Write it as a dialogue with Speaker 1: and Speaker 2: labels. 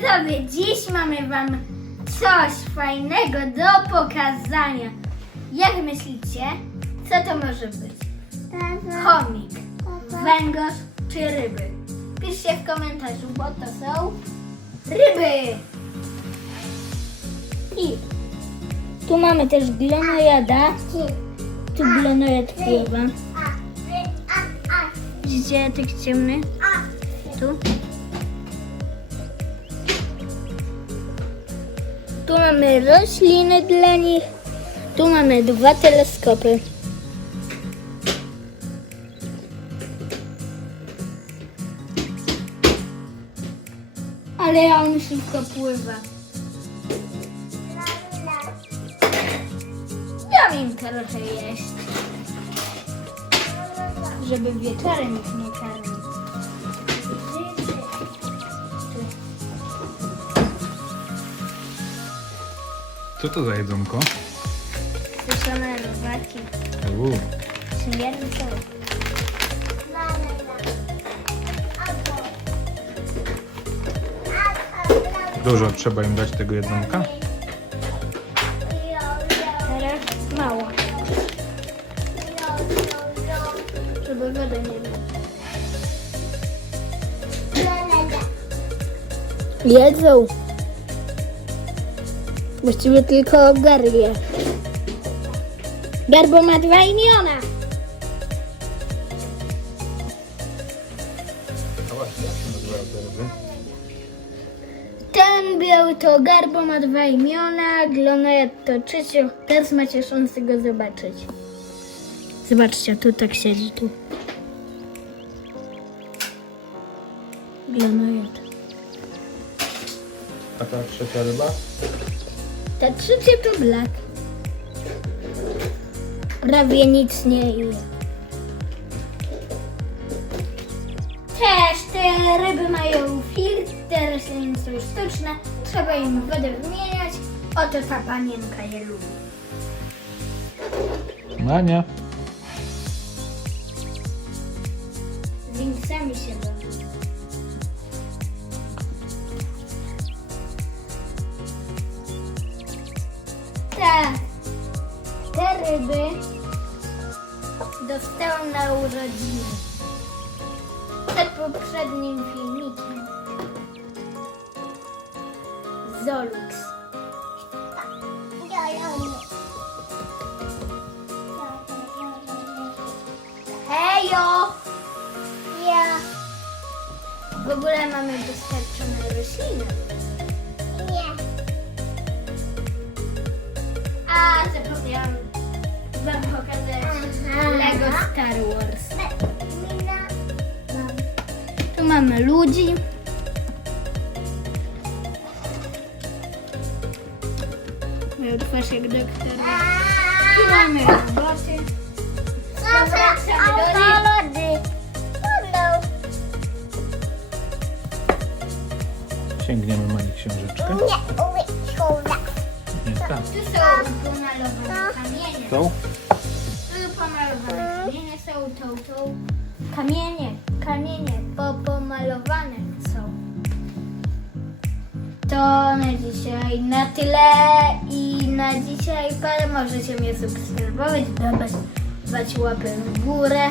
Speaker 1: widzowie, dziś mamy wam coś fajnego do pokazania. Jak myślicie, co to może być? Chomik, węgorz czy ryby? Piszcie w komentarzu, bo to są ryby. I tu mamy też glonojada. Tu glonojad pływa. Widzicie, tak ciemny? Tu. Tu mamy rośliny dla nich. Tu mamy dwa teleskopy. Ale on szybko pływa. Dam im trochę jeść. Żeby wieczorem ich nie karmić.
Speaker 2: Co to za jedzonko?
Speaker 1: Suszone robaki.
Speaker 2: Uuu,
Speaker 1: Śmierdzą.
Speaker 2: dużo trzeba im dać tego jedzonka?
Speaker 1: Teraz mało. Żeby wody nie było. Jedzą. Właściwie tylko garje. Garbo ma dwa imiona.
Speaker 2: A właśnie, jak się?
Speaker 1: Ten biały to Garbo ma dwa imiona, Glonojad to Czycio. Teraz macie szansę go zobaczyć. Zobaczcie, tu tak siedzi tu. Glonojad.
Speaker 2: A ta trzecia ryba?
Speaker 1: Ta trzecia to Black. Prawie nic nie je. Też te ryby mają filtr, te rośliny są sztuczne, trzeba im wodę wymieniać. Oto ta panienka je lubi.
Speaker 2: Mania.
Speaker 1: Z się bawi. Tak, te ryby dostałam na urodziny. Przed poprzednim filmikiem. Zolux. Hejo! Ja. W ogóle mamy dostarczone rośliny. Nie. Star Wars. Tu mamy ludzi. Mają twarz jak doktora. Tu mamy roboty.
Speaker 2: Sięgniemy Mani książeczkę. Nie, tak.
Speaker 1: Tu są pomalowane kamienie.
Speaker 2: Tą?
Speaker 1: Pomalowane kamienie są, tą, tą. Kamienie, kamienie popomalowane są. To na dzisiaj na tyle i na dzisiaj parę możecie mnie subskrybować, dawać łapę w górę.